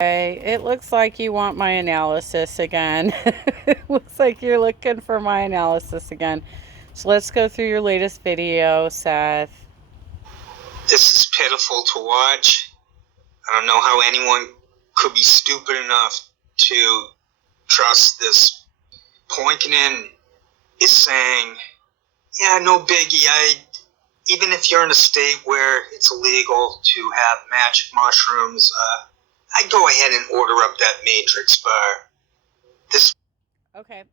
Okay, it looks like you want my analysis again. It looks like you're looking for my analysis again. So let's go through your latest video, Seth. This is pitiful to watch. I don't know how anyone could be stupid enough to trust this. Poikonan is saying, yeah, no biggie. Even if you're in a state where it's illegal to have magic mushrooms, I'd go ahead and order up that Matrix bar. This. Okay.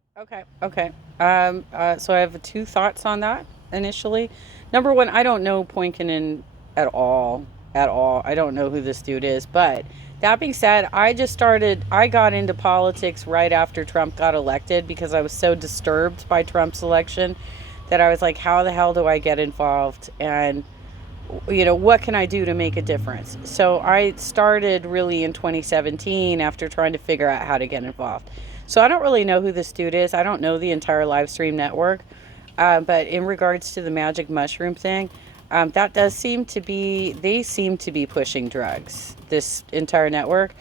So I have two thoughts on that initially. Number one, I don't know Poinkanen at all. At all. I don't know who this dude is. But that being said, I got into politics right after Trump got elected because I was so disturbed by Trump's election that I was like, how the hell do I get involved? And what can I do to make a difference? So I started really in 2017 after trying to figure out how to get involved. So I don't really know who this dude is. I don't know the entire live stream network. But in regards to the magic mushroom thing, that does they seem to be pushing drugs, this entire network.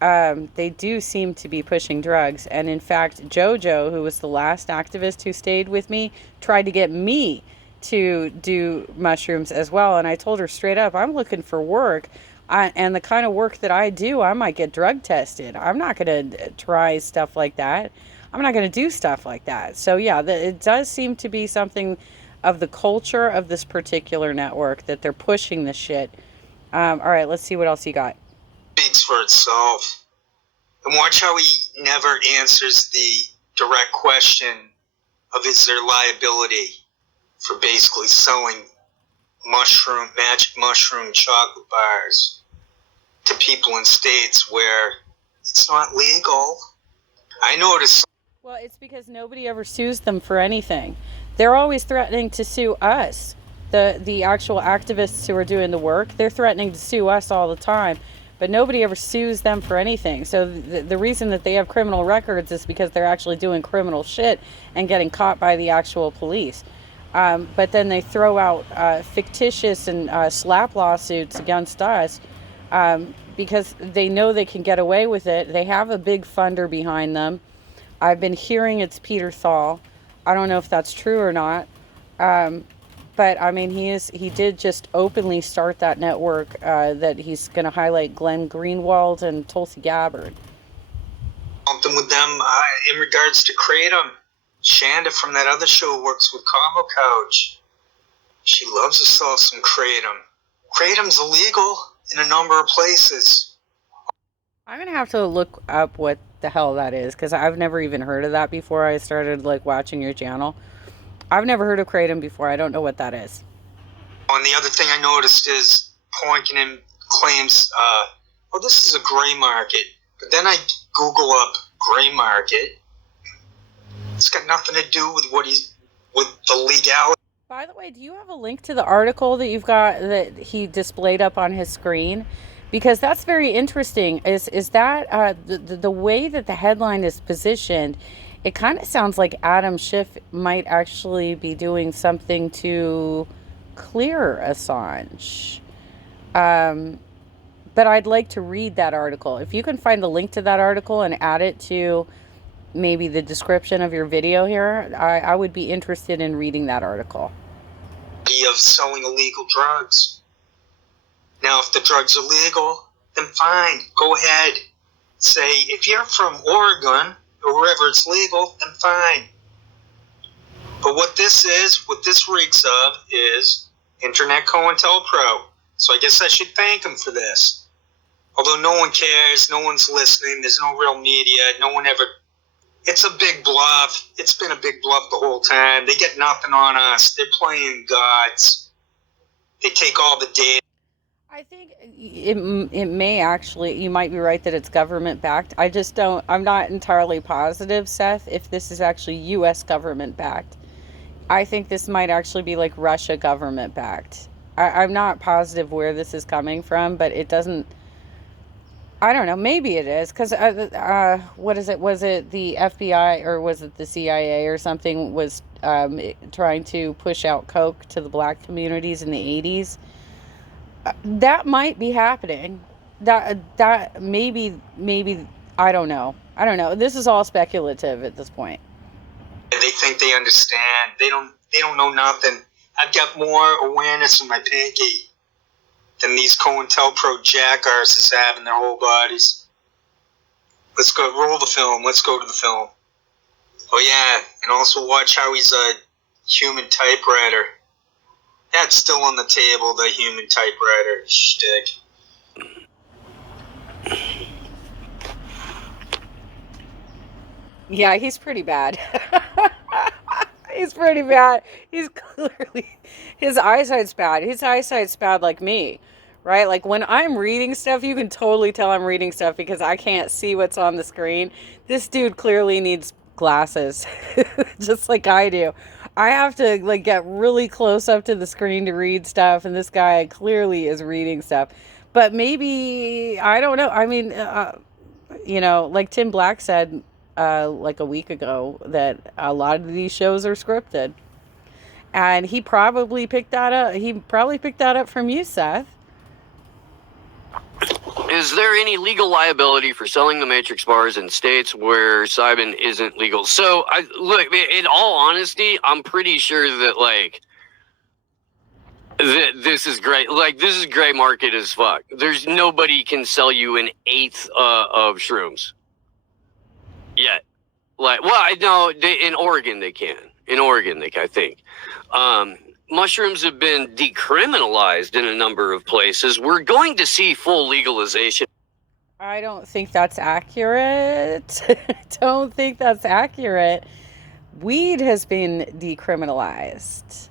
They do seem to be pushing drugs. And in fact, JoJo, who was the last activist who stayed with me, tried to get me to do mushrooms as well. And I told her straight up, I'm looking for work. And the kind of work that I do, I might get drug tested. I'm not going to try stuff like that. I'm not going to do stuff like that. So yeah, it does seem to be something of the culture of this particular network that they're pushing this shit. All right, let's see what else you got. Speaks for itself. And watch how he never answers the direct question of is there liability for basically selling magic mushroom chocolate bars to people in states where it's not legal. I noticed. Well, it's because nobody ever sues them for anything. They're always threatening to sue us. The actual activists who are doing the work, they're threatening to sue us all the time, but nobody ever sues them for anything. So the reason that they have criminal records is because they're actually doing criminal shit and getting caught by the actual police. But then they throw out fictitious and slap lawsuits against us because they know they can get away with it. They have a big funder behind them. I've been hearing it's Peter Thal. I don't know if that's true or not. But I mean, he did just openly start that network that he's going to highlight Glenn Greenwald and Tulsi Gabbard. Something with them in regards to Kratom. Shanda from that other show works with Combo Couch. She loves to sell some Kratom. Kratom's illegal in a number of places. I'm going to have to look up what the hell that is because I've never even heard of that before I started watching your channel. I've never heard of Kratom before. I don't know what that is. And the other thing I noticed is Poikonan claims, this is a gray market. But then I Google up gray market. It's got nothing to do with with the legality. By the way, do you have a link to the article that you've got that he displayed up on his screen? Because that's very interesting. Is that the way that the headline is positioned? It kind of sounds like Adam Schiff might actually be doing something to clear Assange. But I'd like to read that article. If you can find the link to that article and add it to maybe the description of your video here, I would be interested in reading that article. Of selling illegal drugs. Now, if the drugs are legal, then fine. Go ahead. Say, if you're from Oregon or wherever it's legal, then fine. But what this reeks of is Internet COINTELPRO. So I guess I should thank him for this. Although no one cares, no one's listening, there's no real media, no one ever... It's a big bluff. It's been a big bluff the whole time. They get nothing on us. They're playing gods. They take all the data. I think it may actually, you might be right that it's government backed. I'm not entirely positive, Seth, if this is actually U.S. government backed. I think this might actually be like Russia government backed. I'm not positive where this is coming from, but it doesn't... I don't know. Maybe it is because what is it? Was it the FBI or was it the CIA or something was trying to push out coke to the black communities in the 80s? That might be happening. that maybe I don't know. This is all speculative at this point. They think they understand. They don't know nothing. I've got more awareness in my pinky than these COINTELPRO jackasses have in their whole bodies. Let's go roll the film. Let's go to the film. Oh yeah, and also watch how he's a human typewriter. That's still on the table, the human typewriter shtick. Yeah, he's pretty bad. He's pretty bad. He's clearly his eyesight's bad. His eyesight's bad like me. Right? Like when I'm reading stuff, you can totally tell I'm reading stuff because I can't see what's on the screen. This dude clearly needs glasses. Just like I do. I have to like get really close up to the screen to read stuff and this guy clearly is reading stuff. But maybe I don't know. I mean, like Tim Black said like a week ago that a lot of these shows are scripted. And he probably picked that up. He probably picked that up from you, Seth. Is there any legal liability for selling the Matrix bars in states where Cybin isn't legal? So, look, in all honesty, I'm pretty sure that, like, this is great. Like, this is gray market as fuck. There's nobody can sell you an eighth of shrooms yet. Like, well, I know in Oregon they can. In Oregon, I think. Mushrooms have been decriminalized in a number of places. We're going to see full legalization. I don't think that's accurate. Don't think that's accurate. Weed has been decriminalized.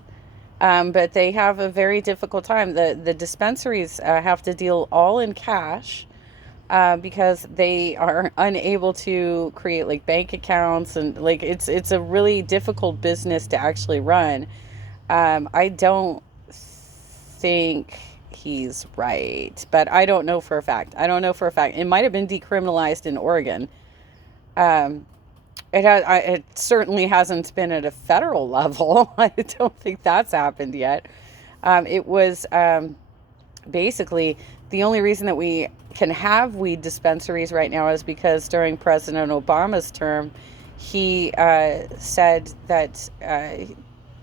But they have a very difficult time. The dispensaries have to deal all in cash because they are unable to create like bank accounts and like it's a really difficult business to actually run. I don't think he's right, but I don't know for a fact. I don't know for a fact. It might have been decriminalized in Oregon. Um, it certainly hasn't been at a federal level. I don't think that's happened yet. It was basically the only reason that we can have weed dispensaries right now is because during President Obama's term, he said that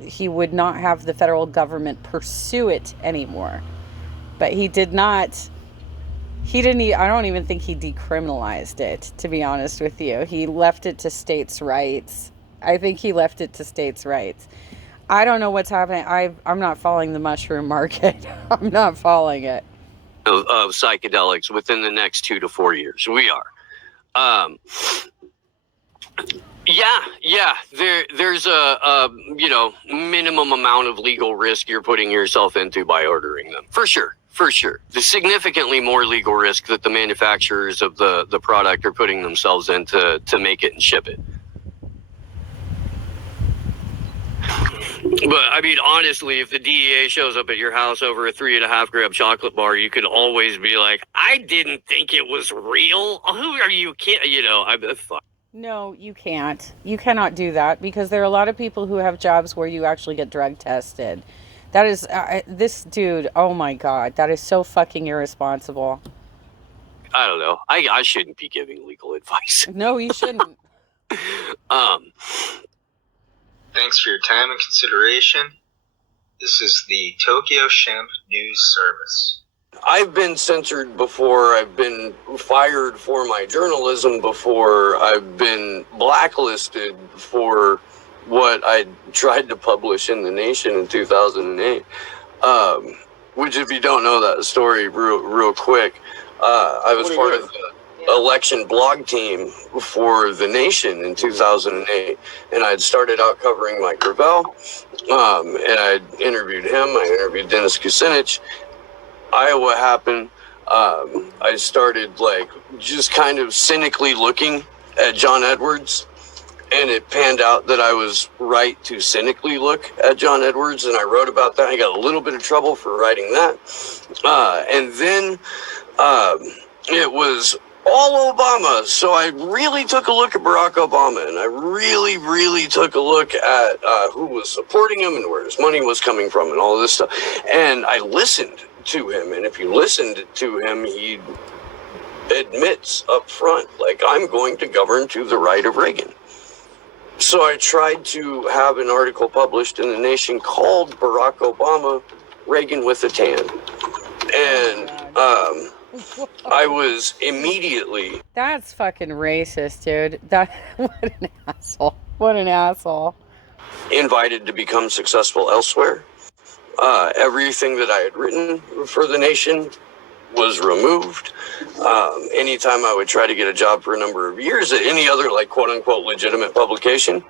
he would not have the federal government pursue it anymore. But he did not. He didn't. I don't even think he decriminalized it. To be honest with you, he left it to states' rights. I think he left it to states' rights. I don't know what's happening. I'm not following the mushroom market. I'm not following it. Of psychedelics within the next 2 to 4 years. We are. Yeah. There's a minimum amount of legal risk you're putting yourself into by ordering them. For sure. There's significantly more legal risk that the manufacturers of the product are putting themselves in to make it and ship it. But I mean, honestly, if the DEA shows up at your house over a 3.5 gram chocolate bar, you could always be like, I didn't think it was real. Who are you kidding? Fuck. No, you can't. You cannot do that because there are a lot of people who have jobs where you actually get drug tested. That is, this dude, oh my God, that is so fucking irresponsible. I don't know. I shouldn't be giving legal advice. No, you shouldn't. Thanks for your time and consideration. This is the Tokyo Shemp News Service. I've been censored before. I've been fired for my journalism before. I've been blacklisted for what I tried to publish in The Nation in 2008. Which, if you don't know that story real quick, I was part of the election blog team for The Nation in 2008, and I'd started out covering Mike Gravel, and I interviewed him. I interviewed Dennis Kucinich. Iowa happened. I started just kind of cynically looking at John Edwards, and it panned out that I was right to cynically look at John Edwards, and I wrote about that. I got a little bit of trouble for writing that, and then it was all Obama. So I really took a look at Barack Obama, and I really took a look at who was supporting him and where his money was coming from and all this stuff. And I listened to him. And if you listened to him, he admits up front, like, I'm going to govern to the right of Reagan. So I tried to have an article published in the Nation called Barack Obama, Reagan with a Tan. And I was immediately... That's fucking racist, dude. What an asshole. What an asshole. Invited to become successful elsewhere. Everything that I had written for the Nation was removed. Anytime I would try to get a job for a number of years at any other, like, quote unquote legitimate publication,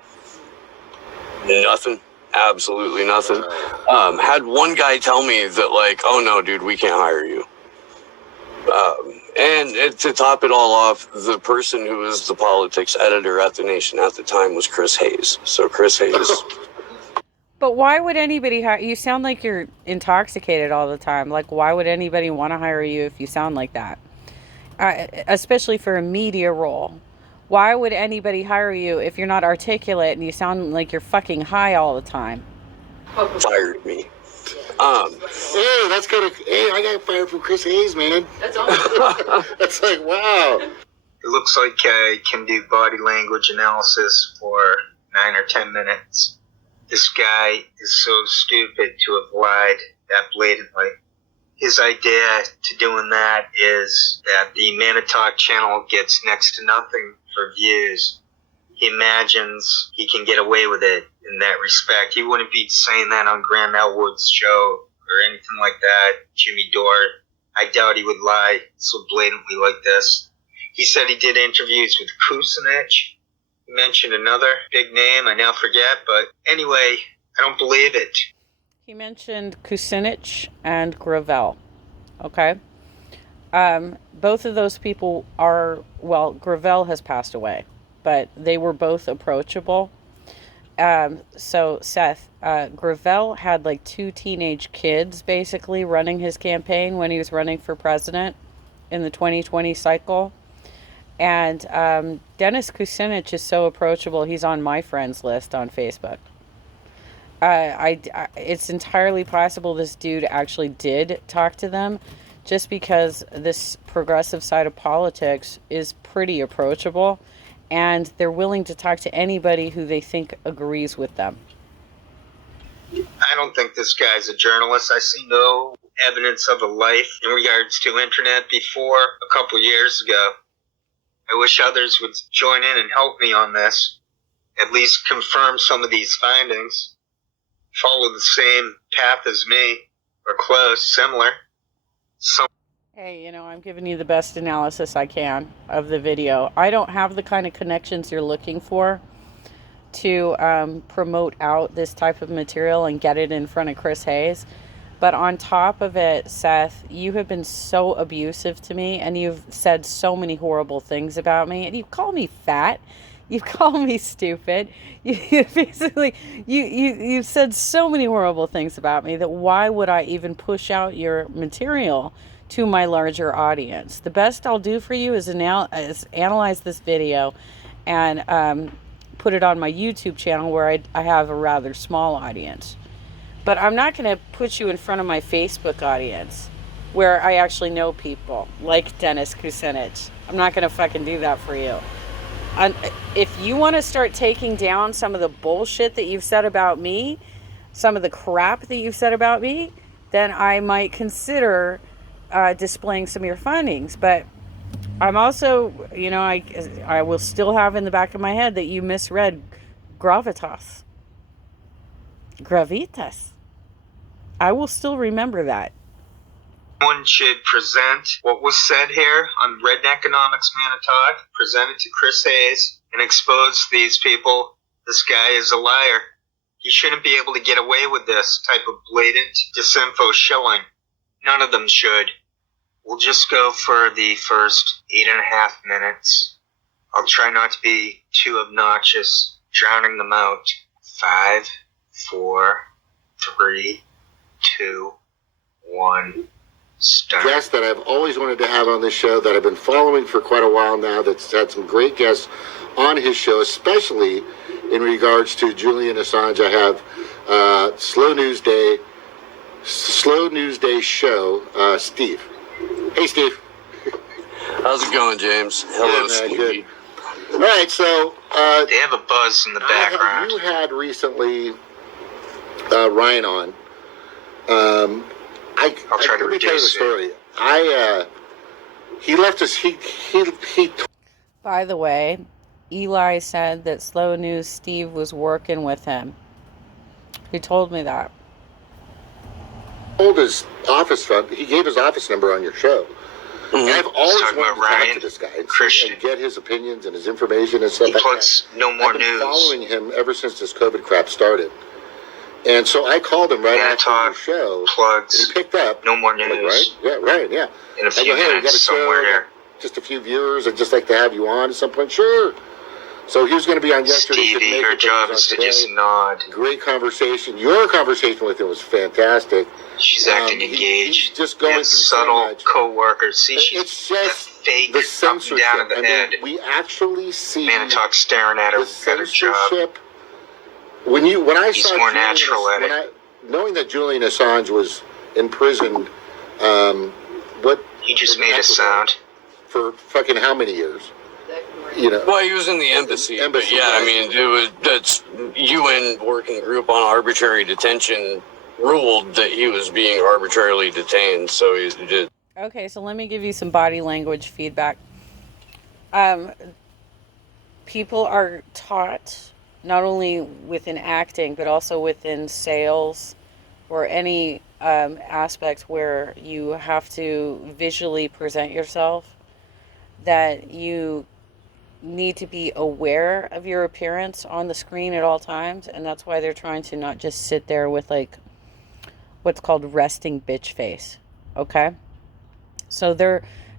nothing. Absolutely nothing. Had one guy tell me that, like, oh no, dude, we can't hire you. And to top it all off, the person who was the politics editor at the Nation at the time was Chris Hayes. So Chris Hayes. But why would anybody hire you? Sound like you're intoxicated all the time. Like, why would anybody want to hire you if you sound like that? Especially for a media role. Why would anybody hire you if you're not articulate and you sound like you're fucking high all the time? Fired me. Hey, that's kind of... Hey, I got fired from Chris Hayes, man. That's awesome. That's like, wow. It looks like I can do body language analysis for 9 or 10 minutes. This guy is so stupid to have lied that blatantly. His idea to doing that is that the Manitalk channel gets next to nothing for views. He imagines he can get away with it in that respect. He wouldn't be saying that on Graham Elwood's show or anything like that. Jimmy Dore, I doubt he would lie so blatantly like this. He said he did interviews with Kucinich. He mentioned another big name, I now forget, but anyway, I don't believe it. He mentioned Kucinich and Gravel. Okay? Both of those people are, well, Gravel has passed away, but they were both approachable. So Seth, Gravel had like 2 teenage kids basically running his campaign when he was running for president in the 2020 cycle. And Dennis Kucinich is so approachable. He's on my friends list on Facebook. It's entirely possible this dude actually did talk to them, just because this progressive side of politics is pretty approachable, and they're willing to talk to anybody who they think agrees with them. I don't think this guy's a journalist. I see no evidence of a life in regards to internet before a couple years ago. I wish others would join in and help me on this, at least confirm some of these findings, follow the same path as me, or close, similar. Hey, I'm giving you the best analysis I can of the video. I don't have the kind of connections you're looking for to promote out this type of material and get it in front of Chris Hayes. But on top of it, Seth, you have been so abusive to me, and you've said so many horrible things about me, and you call me fat. You call me stupid. You basically, you've said so many horrible things about me that why would I even push out your material to my larger audience? The best I'll do for you is analyze this video and put it on my YouTube channel where I have a rather small audience. But I'm not going to put you in front of my Facebook audience where I actually know people like Dennis Kucinich. I'm not going to fucking do that for you. If you want to start taking down some of the bullshit that you've said about me, some of the crap that you've said about me, then I might consider displaying some of your findings. But I'm also, I will still have in the back of my head that you misread gravitas. I will still remember that. One should present what was said here on Red Economics Manitalk, present it to Chris Hayes, and expose these people. This guy is a liar. He shouldn't be able to get away with this type of blatant disinfo shilling. None of them should. We'll just go for the first 8.5 minutes. I'll try not to be too obnoxious, drowning them out. 5, 4, 3, 2, 1, start. Guest that I've always wanted to have on this show, that I've been following for quite a while now, that's had some great guests on his show, especially in regards to Julian Assange. I have Slow News Day, Slow News Day show, Steve. Hey, Steve. How's it going, James? Hello, Good, man, Stevie. good. All right, so They have a buzz in the background. you had recently Ryan on. I'll try to let me tell you the reduce it. story. He left us. He. By the way, Eli said that Slow News Steve was working with him. He told me that. Told his office phone. He gave his office number on your show. And I've always talking wanted about to talk Ryan to this guy and Christian. get his opinions and his information and stuff He like plugs that. No More I've been News. following him ever since this COVID crap started. And so I called him right Man after Talk your show. plugs And he picked up. No More I'm like, News. right? Yeah, right, yeah. In a I few go, hey, we got a minutes show. somewhere. Just a few viewers. I'd just like to have you on at some point. Sure. So he was going to be on yesterday. Couldn't Stevie, make her it, but he job was is to on just today. nod. Great conversation. Your conversation with him was fantastic. She's acting He's engaged. just going It's through so subtle much. co-workers. See, she's It's just fake the up and censorship. down in the head. We actually see Man Talk staring at her the at her job. censorship. When I He's saw more Julian, natural at it. knowing that Julian Assange was imprisoned, He just in made a Ecuador sound. for fucking how many years? Well, he was in the embassy, but yeah, right. I mean, that's UN working group on arbitrary detention ruled that he was being arbitrarily detained, so he did. Okay, so let me give you some body language feedback. People are taught, not only within acting, but also within sales or any aspect where you have to visually present yourself, that you need to be aware of your appearance on the screen at all times. And that's why they're trying to not just sit there with like what's called resting bitch face. Okay? So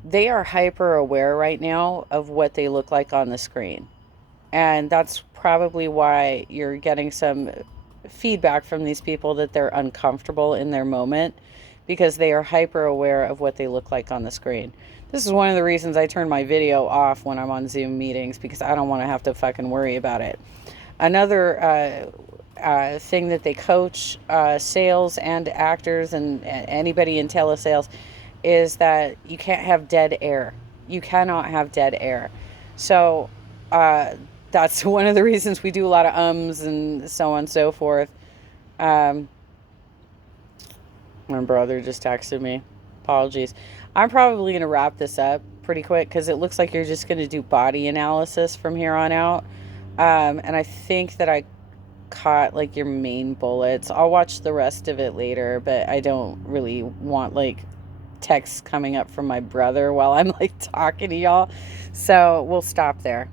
they are hyper aware right now of what they look like on the screen. And that's probably why you're getting some feedback from these people that they're uncomfortable in their moment, because they are hyper aware of what they look like on the screen. This is one of the reasons I turn my video off when I'm on Zoom meetings, because I don't want to have to fucking worry about it. Another thing that they coach sales and actors and anybody in telesales is that you can't have dead air. You cannot have dead air. So that's one of the reasons we do a lot of ums and so on and so forth. My brother just texted me. Apologies. I'm probably going to wrap this up pretty quick because it looks like you're just going to do body analysis from here on out. And I think that I caught like your main bullets. I'll watch the rest of it later, but I don't really want like texts coming up from my brother while I'm like talking to y'all. So we'll stop there.